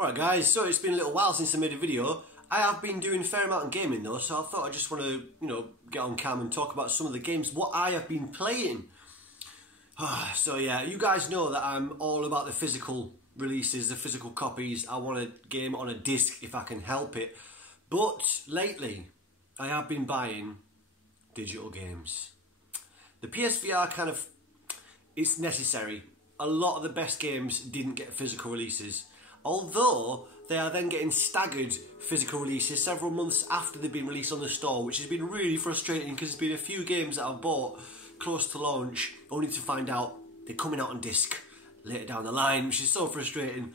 Alright guys, so it's been a little while since I made a video. I have been doing a fair amount of gaming though, so I thought I just want to, get on cam and talk about some of the games, what I have been playing. So yeah, you guys know that I'm all about the physical releases, the physical copies. I want a game on a disc if I can help it. But lately, I have been buying digital games. The PSVR it's necessary. A lot of the best games didn't get physical releases. Although, they are then getting staggered physical releases several months after they've been released on the store, which has been really frustrating because there's been a few games that I've bought close to launch, only to find out they're coming out on disc later down the line, which is so frustrating.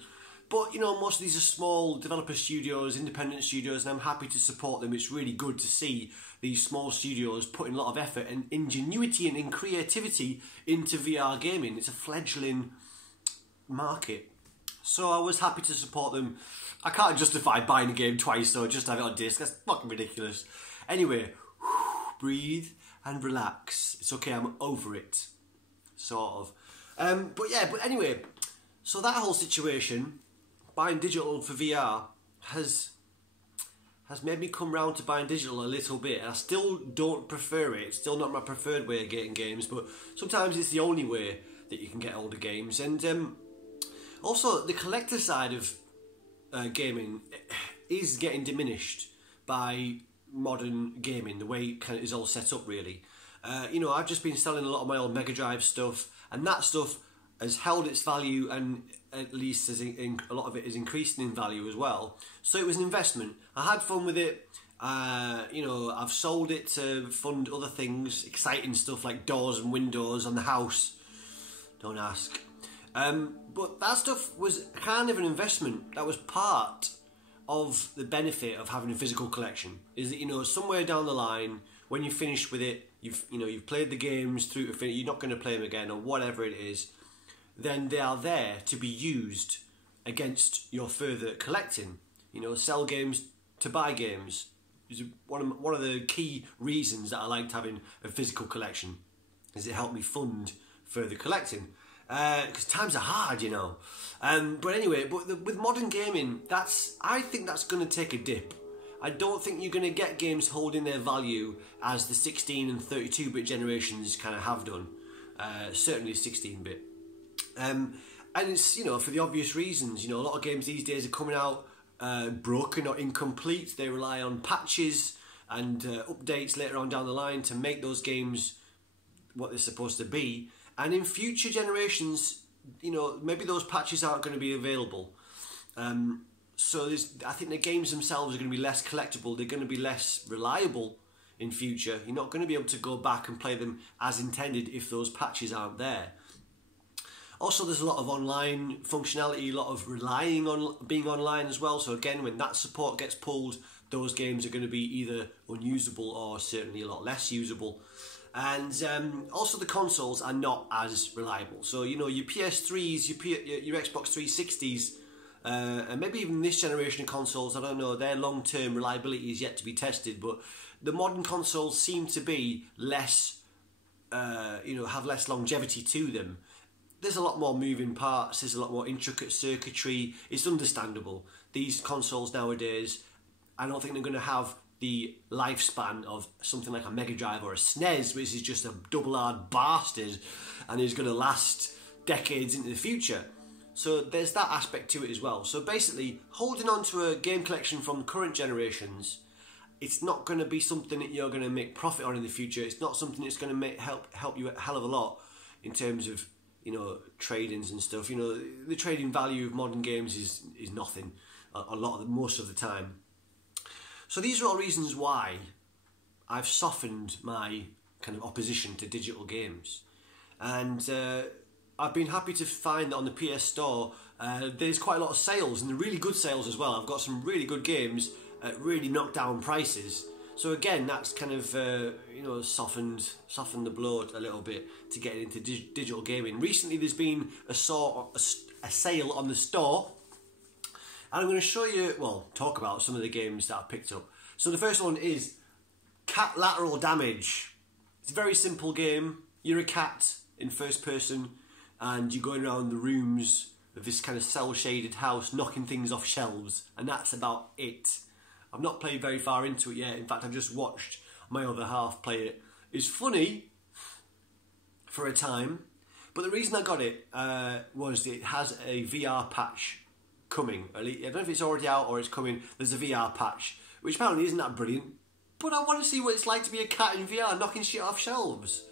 But, most of these are small developer studios, independent studios, and I'm happy to support them. It's really good to see these small studios putting a lot of effort and ingenuity and creativity into VR gaming. It's a fledgling market. So I was happy to support them. I can't justify buying a game twice though, just to have it on disc. That's fucking ridiculous. Anyway, breathe and relax. It's okay, I'm over it. Sort of. But anyway, so that whole situation, buying digital for VR, has made me come round to buying digital a little bit. I still don't prefer it. It's still not my preferred way of getting games, but sometimes it's the only way that you can get older games. And also, the collector side of gaming is getting diminished by modern gaming, the way it is all set up, really. I've just been selling a lot of my old Mega Drive stuff, and that stuff has held its value, and at least a lot of it is increasing in value as well. So it was an investment. I had fun with it. I've sold it to fund other things, exciting stuff like doors and windows on the house. Don't ask. But that stuff was kind of an investment. That was part of the benefit of having a physical collection. Is that somewhere down the line, when you finish with it, you've played the games through to finish. You're not going to play them again or whatever it is. Then they are there to be used against your further collecting. Sell games to buy games is one of the key reasons that I liked having a physical collection. Is it helped me fund further collecting. Because times are hard, But anyway, with modern gaming, I think that's going to take a dip. I don't think you're going to get games holding their value as the 16 and 32-bit generations kind of have done. Certainly 16-bit. And it's, for the obvious reasons. A lot of games these days are coming out broken or incomplete. They rely on patches and updates later on down the line to make those games what they're supposed to be. And in future generations, maybe those patches aren't going to be available. So I think the games themselves are going to be less collectible. They're going to be less reliable in future. You're not going to be able to go back and play them as intended if those patches aren't there. Also, there's a lot of online functionality, a lot of relying on being online as well. So again, when that support gets pulled, those games are going to be either unusable or certainly a lot less usable. And also the consoles are not as reliable. So, your PS3s, your Xbox 360s, and maybe even this generation of consoles, I don't know, their long-term reliability is yet to be tested, but the modern consoles seem to be less, have less longevity to them. There's a lot more moving parts, there's a lot more intricate circuitry. It's understandable. These consoles nowadays, I don't think they're going to have the lifespan of something like a Mega Drive or a SNES, which is just a double-hard bastard and is going to last decades into the future. So there's that aspect to it as well. So basically, holding on to a game collection from current generations, it's not going to be something that you're going to make profit on in the future. It's not something that's going to help you a hell of a lot in terms of trade-ins and stuff. The trading value of modern games is nothing most of the time. So these are all reasons why I've softened my kind of opposition to digital games. And I've been happy to find that on the PS Store there's quite a lot of sales, and really good sales as well. I've got some really good games at really knockdown prices. So again, that's kind of softened the blow a little bit to get into digital gaming. Recently there's been a sale on the store. And I'm going to show you, talk about some of the games that I picked up. So the first one is Cat Lateral Damage. It's a very simple game. You're a cat in first person and you're going around the rooms of this kind of cell-shaded house knocking things off shelves, and that's about it. I've not played very far into it yet. In fact, I've just watched my other half play it. It's funny for a time, but the reason I got it was it has a VR patch coming. I don't know if it's already out or it's coming. There's a VR patch, which apparently isn't that brilliant, but I want to see what it's like to be a cat in VR knocking shit off shelves.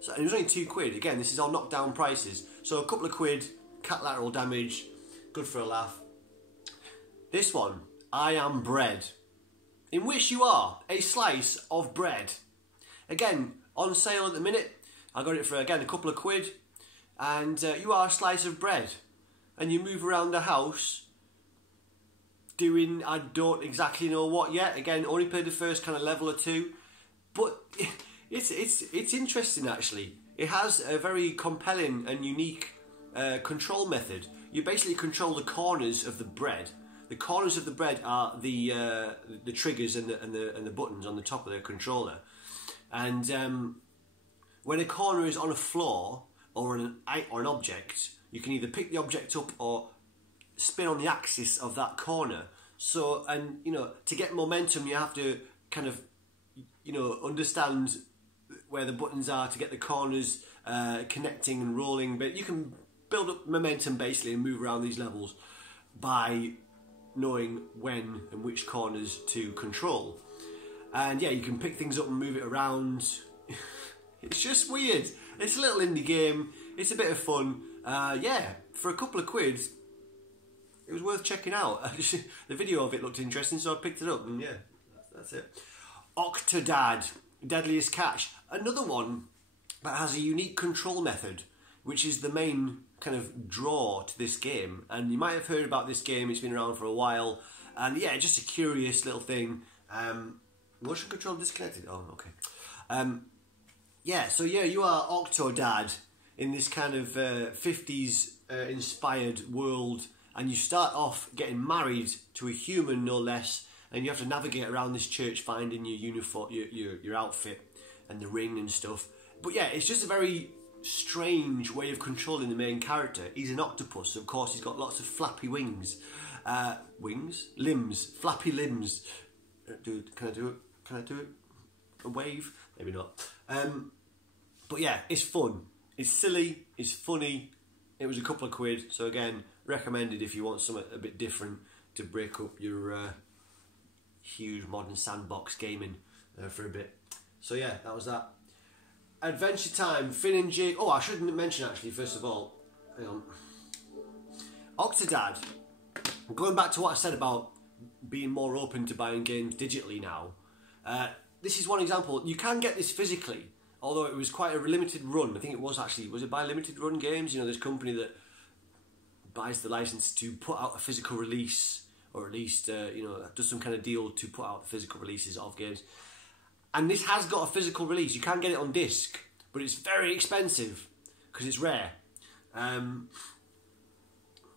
So, and it was only £2. Again, this is all knockdown prices. So a couple of quid, cat lateral damage, good for a laugh. This one, I Am Bread, in which you are a slice of bread. Again, on sale at the minute. I got it for, again, a couple of quid. And you are a slice of bread. And you move around the house doing, I don't exactly know what yet. Again, only played the first kind of level or two. But it's interesting, actually. It has a very compelling and unique control method. You basically control the corners of the bread. The corners of the bread are the triggers and the buttons on the top of the controller. And when a corner is on a floor or an object, you can either pick the object up or spin on the axis of that corner. So, and you know, to get momentum, you have to kind of, you know, understand where the buttons are to get the corners connecting and rolling. But you can build up momentum basically and move around these levels by knowing when and which corners to control. And yeah, you can pick things up and move it around. It's just weird. It's a little indie game. It's a bit of fun. Yeah, for a couple of quid, it was worth checking out. The video of it looked interesting, so I picked it up, and yeah, that's it. Octodad, Deadliest Catch. Another one that has a unique control method, which is the main kind of draw to this game. And you might have heard about this game. It's been around for a while. And yeah, just a curious little thing. Motion control disconnected. Oh, okay. Yeah, so yeah, you are Octodad in this kind of 50s inspired world, and you start off getting married to a human, no less, and you have to navigate around this church finding your uniform, your outfit, and the ring and stuff. But yeah, it's just a very strange way of controlling the main character. He's an octopus, so of course he's got lots of flappy wings. Limbs, flappy limbs. Can I do it? Can I do it? A wave? Maybe not. But yeah, it's fun. It's silly. It's funny. It was a couple of quid. So again, recommended if you want something a bit different to break up your huge modern sandbox gaming for a bit. So yeah, that was that. Adventure Time, Finn and Jake. Oh, I shouldn't mention actually, first of all. Hang on. Octodad. Going back to what I said about being more open to buying games digitally now. This is one example. You can get this physically, although it was quite a limited run. I think it was actually, was it by Limited Run Games? You know, this company that buys the license to put out a physical release, or at least, you know, does some kind of deal to put out physical releases of games. And this has got a physical release. You can get it on disc, but it's very expensive because it's rare.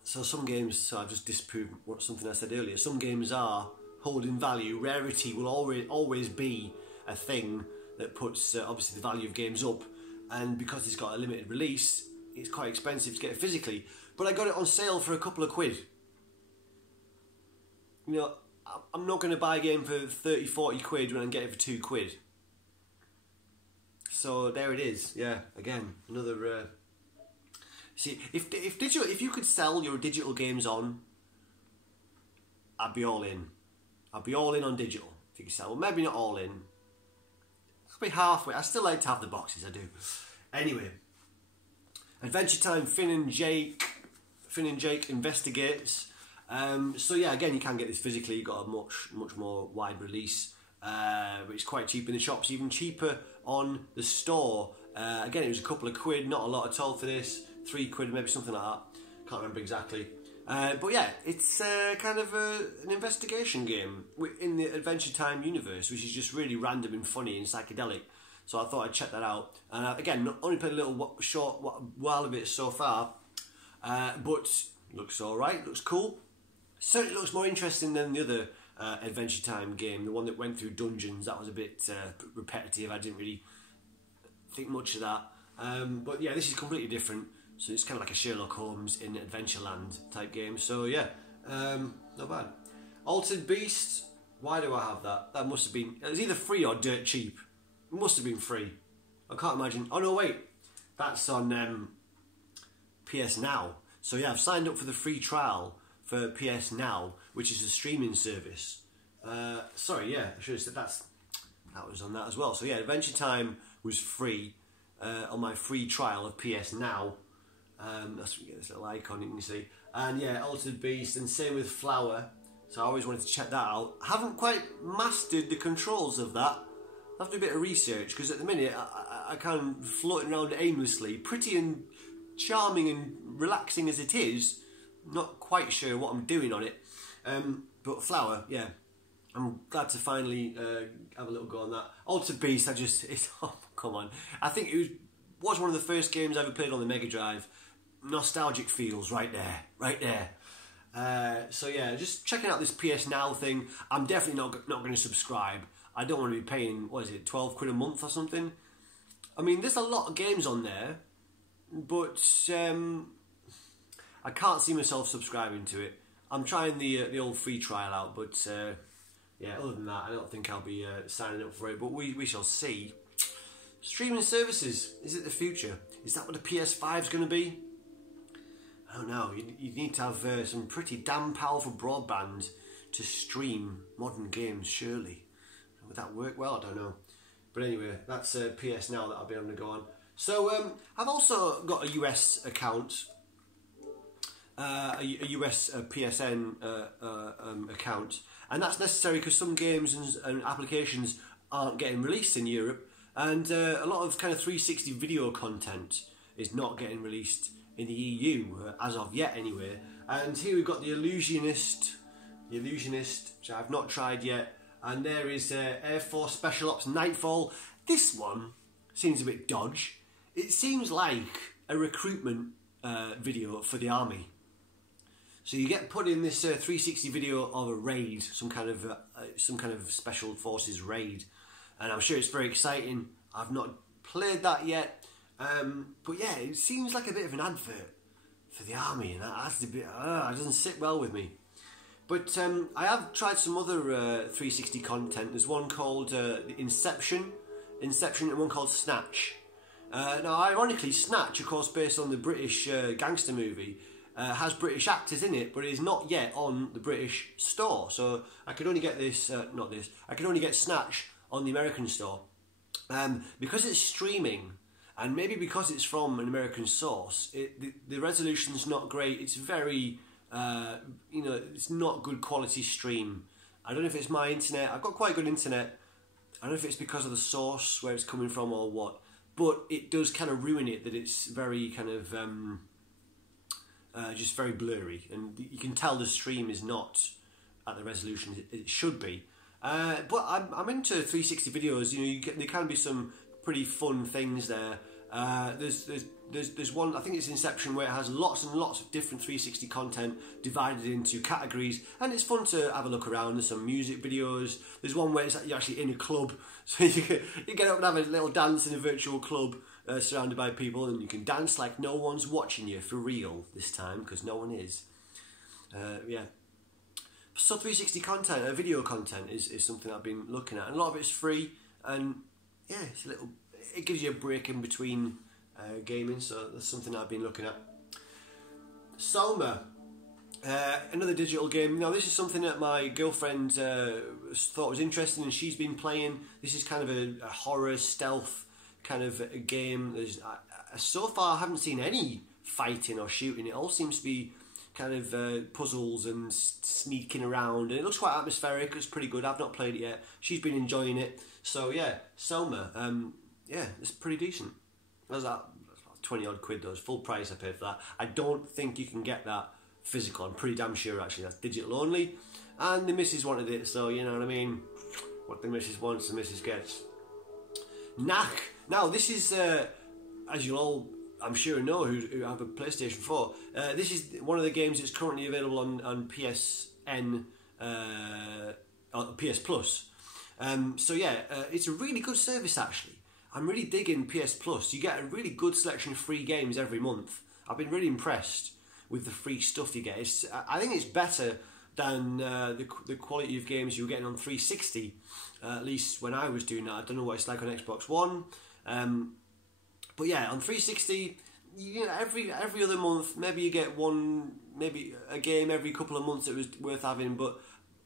So some games, so I've just disproved something I said earlier. Some games are holding value. Rarity will always be a thing that puts obviously the value of games up. And because it's got a limited release, it's quite expensive to get it physically. But I got it on sale for a couple of quid. You know, I'm not going to buy a game for 30, 40 quid when I can get it for 2 quid. So there it is. Yeah, again, another... See, if you could sell your digital games on, I'd be all in. I'd be all in on digital. If you could sell, well, maybe not all in. I'd be halfway. I still like to have the boxes, I do. Anyway, Adventure Time, Finn and Jake Investigates. So yeah, again, you can get this physically. You've got a much more wide release, but it's quite cheap in the shops, even cheaper on the store. Again, it was a couple of quid, not a lot at all for this. 3 quid, maybe something like that. Can't remember exactly. But yeah, it's kind of an investigation game in the Adventure Time universe, which is just really random and funny and psychedelic. So I thought I'd check that out. And again, only played a little short while of it so far, but looks alright, looks cool. Certainly looks more interesting than the other Adventure Time game, the one that went through dungeons. That was a bit repetitive. I didn't really think much of that. But yeah, this is completely different. So it's kind of like a Sherlock Holmes in Adventureland type game. So yeah, not bad. Altered Beast, why do I have that? That must have been, it was either free or dirt cheap. It must have been free. I can't imagine. Oh no, wait, that's on PS Now. So yeah, I've signed up for the free trial for PS Now, which is a streaming service. Sorry, yeah, I should have said that was on that as well. So yeah, Adventure Time was free on my free trial of PS Now. That's what you get this little icon, you can see. And yeah, Altered Beast, and same with Flower. So I always wanted to check that out. I haven't quite mastered the controls of that. I have to do a bit of research, because at the minute I kind of floating around aimlessly, pretty and charming and relaxing as it is. Not quite sure what I'm doing on it. But Flower, yeah, I'm glad to finally have a little go on that. Altered Beast, oh, come on. I think it was one of the first games I ever played on the Mega Drive. Nostalgic feels right there. So yeah, just checking out this PS Now thing. I'm definitely not going to subscribe. I don't want to be paying, what is it, 12 quid a month or something? I mean, there's a lot of games on there, but I can't see myself subscribing to it. I'm trying the old free trial out, but yeah, other than that, I don't think I'll be signing up for it, but we shall see. Streaming services, is it the future? Is that what the PS5 is going to be? I don't know, you need to have some pretty damn powerful broadband to stream modern games, surely. Would that work well? I don't know. But anyway, that's PS Now that I'll be able to go on. So, I've also got a US account, a US PSN account, and that's necessary because some games and applications aren't getting released in Europe, and a lot of kind of 360 video content is not getting released in the EU, as of yet anyway. And here we've got the Illusionist, which I've not tried yet, and there is Air Force Special Ops Nightfall. This one seems a bit dodge. It seems like a recruitment video for the army. So you get put in this 360 video of a raid, some kind of special forces raid, and I'm sure it's very exciting. I've not played that yet. But yeah, it seems like a bit of an advert for the army, and that's a bit, it doesn't sit well with me. But I have tried some other 360 content. There's one called Inception, and one called Snatch. Now, ironically, Snatch, of course, based on the British gangster movie, has British actors in it, but it is not yet on the British store. So I could only get I could only get Snatch on the American store. Because it's streaming, and maybe because it's from an American source, the resolution's not great. It's very, it's not good quality stream. I don't know if it's my internet. I've got quite good internet. I don't know if it's because of the source, where it's coming from or what, but it does kind of ruin it that it's very kind of, just very blurry. And you can tell the stream is not at the resolution it should be. But I'm into 360 videos. There can be some pretty fun things there. There's one, I think it's Inception, where it has lots and lots of different 360 content divided into categories, and it's fun to have a look around. There's some music videos. There's one where you're actually in a club, so you get up and have a little dance in a virtual club surrounded by people, and you can dance like no one's watching you for real this time, because no one is. Yeah. So 360 content, video content is something I've been looking at, and a lot of it's free, and yeah, it gives you a break in between gaming, so that's something I've been looking at. Soma, another digital game. Now this is something that my girlfriend thought was interesting, and she's been playing. This is kind of a horror stealth kind of a game. So far I haven't seen any fighting or shooting. It all seems to be kind of puzzles and sneaking around, and it looks quite atmospheric. It's pretty good. I've not played it yet. She's been enjoying it. So yeah, Soma, yeah, it's pretty decent. That's 20 odd quid though. It's full price I paid for that. I don't think you can get that physical. I'm pretty damn sure actually that's digital only. And the missus wanted it, so you know what I mean. What the missus wants, the missus gets. Knack. Now this is, as you all I'm sure know who have a PlayStation 4. This is one of the games that's currently available on PSN, or PS Plus. So yeah, it's a really good service actually. I'm really digging PS Plus. You get a really good selection of free games every month. I've been really impressed with the free stuff you get. I think it's better than the quality of games you were getting on 360, at least when I was doing that. I don't know what it's like on Xbox One. But yeah, on 360, you know, every other month, maybe you get maybe a game every couple of months that was worth having. But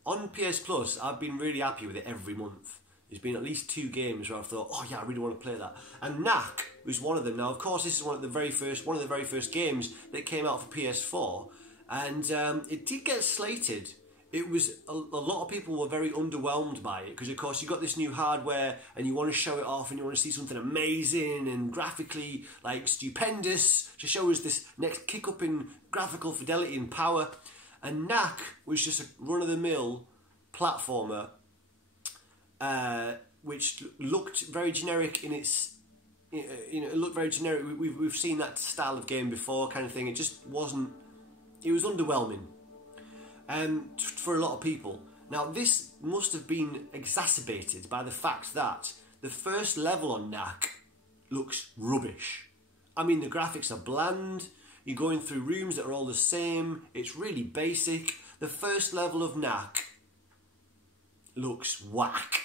on PS Plus, I've been really happy with it every month. There's been at least 2 games where I've thought, oh yeah, I really want to play that. And Knack was one of them. Now, of course, this is one of the very first games that came out for PS4, and it did get slated. It was a lot of people were very underwhelmed by it because, of course, you got this new hardware and you want to show it off and you want to see something amazing and graphically like stupendous to show us this next kick up in graphical fidelity and power. And Knack was just a run-of-the-mill platformer, which looked very generic in its, it looked very generic. We've seen that style of game before, kind of thing. It just wasn't. It was underwhelming, for a lot of people. Now, this must have been exacerbated by the fact that the first level on Knack looks rubbish. I mean, the graphics are bland. You're going through rooms that are all the same. It's really basic. The first level of Knack looks whack.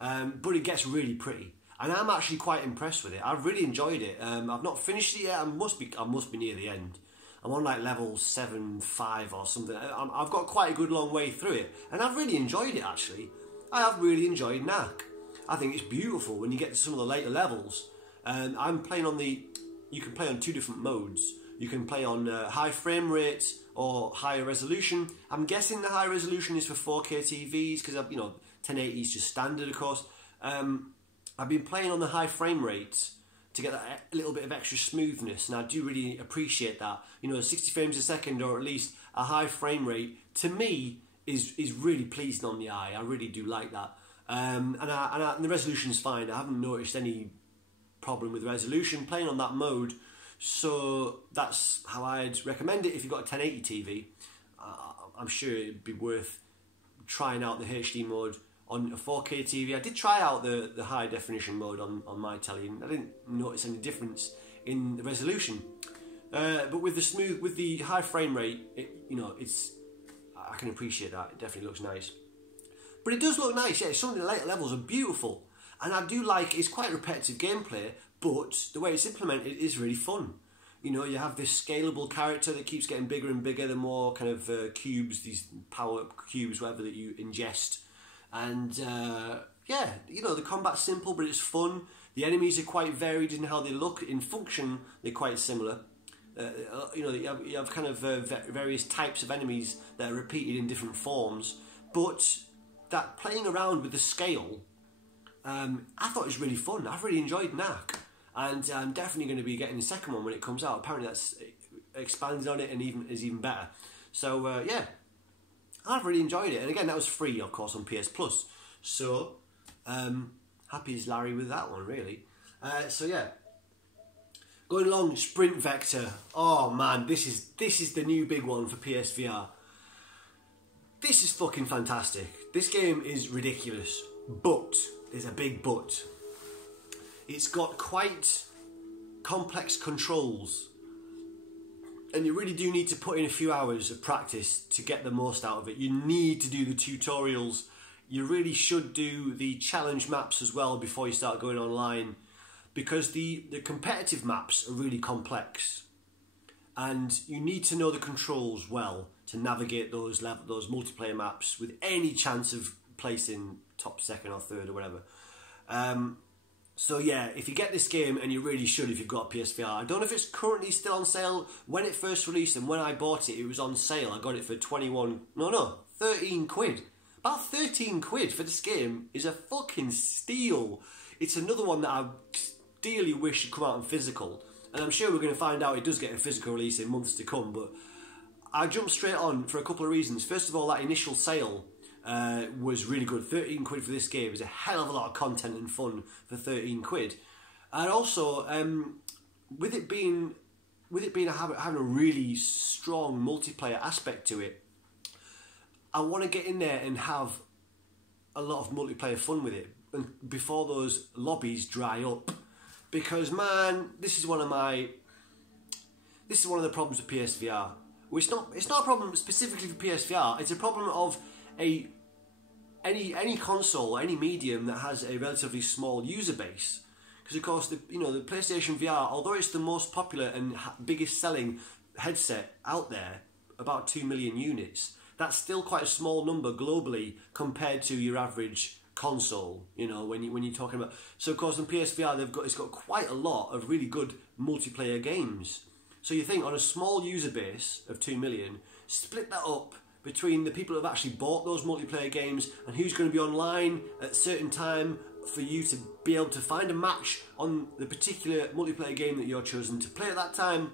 But it gets really pretty. And I'm actually quite impressed with it. I've really enjoyed it. I've not finished it yet. I must be near the end. I'm on like level 7-5 or something. I've got quite a good long way through it. And I've really enjoyed it, actually. I have really enjoyed Knack. I think it's beautiful when you get to some of the later levels. I'm playing on you can play on 2 different modes. You can play on high frame rate or higher resolution. I'm guessing the high resolution is for 4K TVs because 1080 is just standard, of course. I've been playing on the high frame rate to get that little bit of extra smoothness, and I do really appreciate that. 60 frames a second, or at least a high frame rate, to me is really pleasing on the eye. I really do like that. And the resolution's fine. I haven't noticed any problem with resolution playing on that mode, so that's how I'd recommend it if you've got a 1080 TV. I'm sure it'd be worth trying out the HD mode on a 4K TV. I did try out the high definition mode on my telly, and I didn't notice any difference in the resolution. But with the high frame rate, I can appreciate that. It definitely looks nice. But it does look nice, yeah. Some of the later levels are beautiful, and I do like. It's quite repetitive gameplay, but the way it's implemented is really fun. You have this scalable character that keeps getting bigger and bigger the more kind of cubes, these power cubes, whatever, that you ingest. And the combat's simple, but it's fun. The enemies are quite varied in how they look. In function, they're quite similar. You have kind of various types of enemies that are repeated in different forms. But that playing around with the scale, I thought it was really fun. I've really enjoyed Knack, and I'm definitely going to be getting the second one when it comes out. Apparently, that's expanded on it and is even better. So I've really enjoyed it, and again, that was free, of course, on PS Plus. So, happy as Larry with that one, really. Going along, Sprint Vector. Oh man, this is the new big one for PSVR. This is fucking fantastic. This game is ridiculous, but there's a big but. It's got quite complex controls, and you really do need to put in a few hours of practice to get the most out of it. You need to do the tutorials. You really should do the challenge maps as well before you start going online, because the competitive maps are really complex, and you need to know the controls well to navigate those multiplayer maps with any chance of placing top, second or third or whatever. So yeah, if you get this game, and you really should if you've got a PSVR. I don't know if it's currently still on sale. When it first released and when I bought it, it was on sale. I got it for 13 quid. About 13 quid for this game is a fucking steal. It's another one that I dearly wish should come out in physical. And I'm sure we're going to find out it does get a physical release in months to come. But I jumped straight on for a couple of reasons. First of all, that initial sale was really good. 13 quid for this game is a hell of a lot of content and fun for 13 quid. And also, with it being having a really strong multiplayer aspect to it, I want to get in there and have a lot of multiplayer fun with it, and before those lobbies dry up. Because man, this is one of my this is one of the problems with PSVR. Well, it's not a problem specifically for PSVR. It's a problem of any console, any medium that has a relatively small user base. Because of course, the PlayStation VR, although it's the most popular and biggest selling headset out there, about 2 million units, that's still quite a small number globally compared to your average console. When you're talking about. So of course, in PSVR, it's got quite a lot of really good multiplayer games. So you think on a small user base of 2 million, split that up between the people who have actually bought those multiplayer games and who's going to be online at a certain time for you to be able to find a match on the particular multiplayer game that you're chosen to play at that time.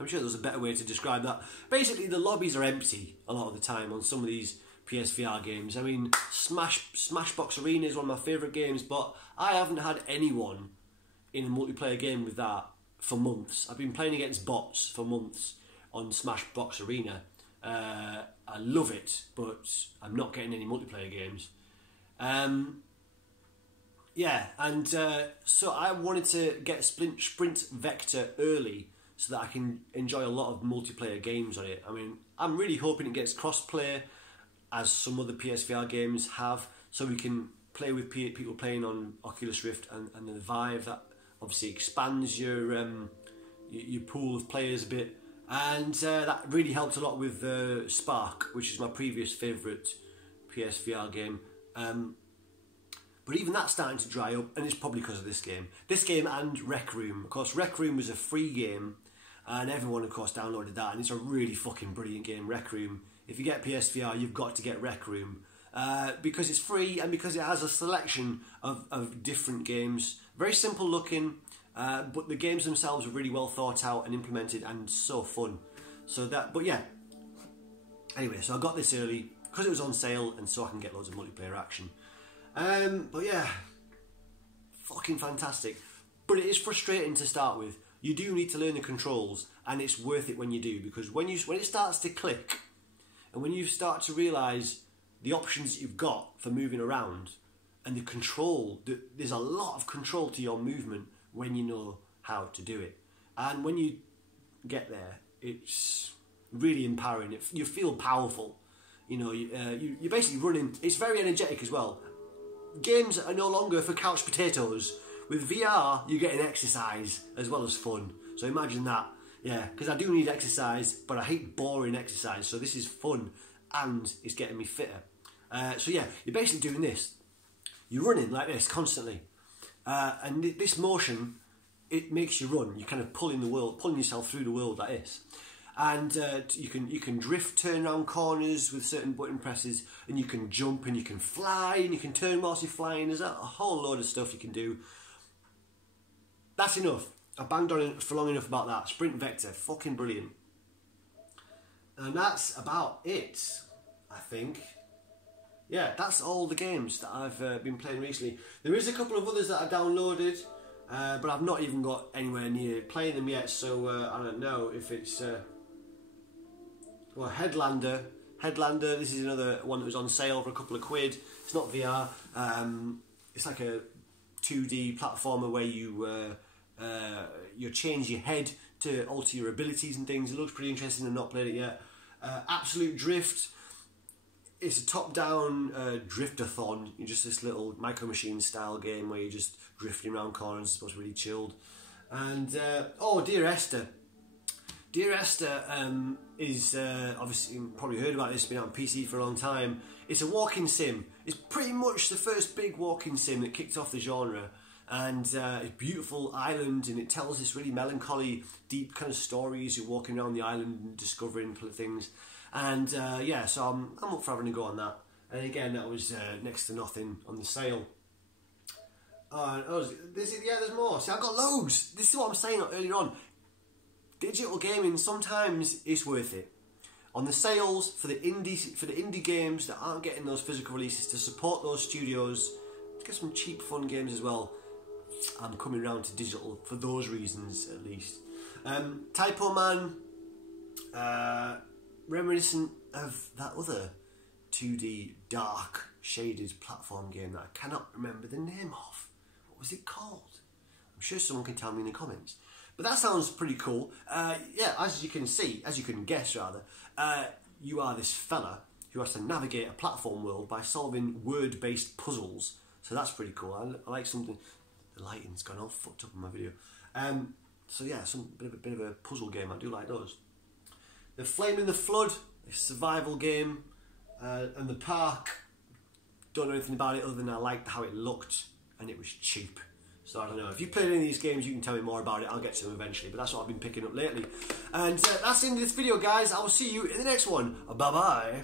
I'm sure there's a better way to describe that. Basically, the lobbies are empty a lot of the time on some of these PSVR games. I mean, Smashbox Arena is one of my favourite games, but I haven't had anyone in a multiplayer game with that for months. I've been playing against bots for months on Smashbox Arena. I love it, but I'm not getting any multiplayer games. So I wanted to get Sprint Vector early so that I can enjoy a lot of multiplayer games on it. I mean, I'm really hoping it gets crossplay, as some other PSVR games have, so we can play with people playing on Oculus Rift and the Vive. That obviously expands your pool of players a bit. And that really helped a lot with Spark, which is my previous favourite PSVR game. But even that's starting to dry up, and it's probably because of this game. This game and Rec Room. Of course, Rec Room was a free game, and everyone, of course, downloaded that, and it's a really fucking brilliant game, Rec Room. If you get PSVR, you've got to get Rec Room. Because it's free, and because it has a selection of different games. Very simple looking, but the games themselves are really well thought out and implemented and so fun. Anyway, so I got this early because it was on sale and so I can get loads of multiplayer action. Fucking fantastic. But it is frustrating to start with. You do need to learn the controls, and it's worth it when you do, because when it starts to click and when you start to realise the options that you've got for moving around and the control, there's a lot of control to your movement when you know how to do it. And when you get there, it's really empowering. You feel powerful. You're basically running. It's very energetic as well. Games are no longer for couch potatoes. With VR, you're getting exercise as well as fun. So imagine that. Yeah, because I do need exercise, but I hate boring exercise. So this is fun, and it's getting me fitter. You're basically doing this. You're running like this constantly. And this motion, it makes you run. You're kind of pulling yourself through the world like this. And you can drift, turn around corners with certain button presses, and you can jump, and you can fly, and you can turn whilst you're flying. There's a whole load of stuff you can do. That's enough. I banged on it for long enough about that. Sprint Vector, fucking brilliant. And that's about it, I think. Yeah, that's all the games that I've been playing recently. There is a couple of others that I downloaded, but I've not even got anywhere near playing them yet, so I don't know if it's... Headlander. Headlander, this is another one that was on sale for a couple of quid. It's not VR. It's like a 2D platformer where you change your head to alter your abilities and things. It looks pretty interesting. I've not played it yet. Absolute Drift. It's a top-down driftathon. You're just this little Micro Machines style game where you're just drifting around corners. It's supposed to be really chilled. And Dear Esther. Dear Esther is obviously, you've probably heard about this. It's been out on PC for a long time. It's a walking sim. It's pretty much the first big walking sim that kicked off the genre. And it's a beautiful island, and it tells this really melancholy, deep kind of story as you're walking around the island and discovering things. And so I'm up for having a go on that. And again, that was next to nothing on the sale. There's more. See, I've got loads. This is what I'm saying earlier on. Digital gaming, sometimes it's worth it. On the sales for the indie games that aren't getting those physical releases, to support those studios, to get some cheap fun games as well. I'm coming around to digital for those reasons, at least. Typo Man, reminiscent of that other 2D dark shaded platform game that I cannot remember the name of. What was it called? I'm sure someone can tell me in the comments. But that sounds pretty cool. Yeah, as you can guess rather, you are this fella who has to navigate a platform world by solving word-based puzzles. So that's pretty cool. I like something. The lighting's gone all fucked up in my video. So yeah, some bit of a puzzle game. I do like those. The Flame in the Flood, a survival game, and the park. Don't know anything about it other than I liked how it looked and it was cheap. So I don't know. If you played any of these games, you can tell me more about it. I'll get to them eventually. But that's what I've been picking up lately. And that's the end of this video, guys. I will see you in the next one. Bye bye.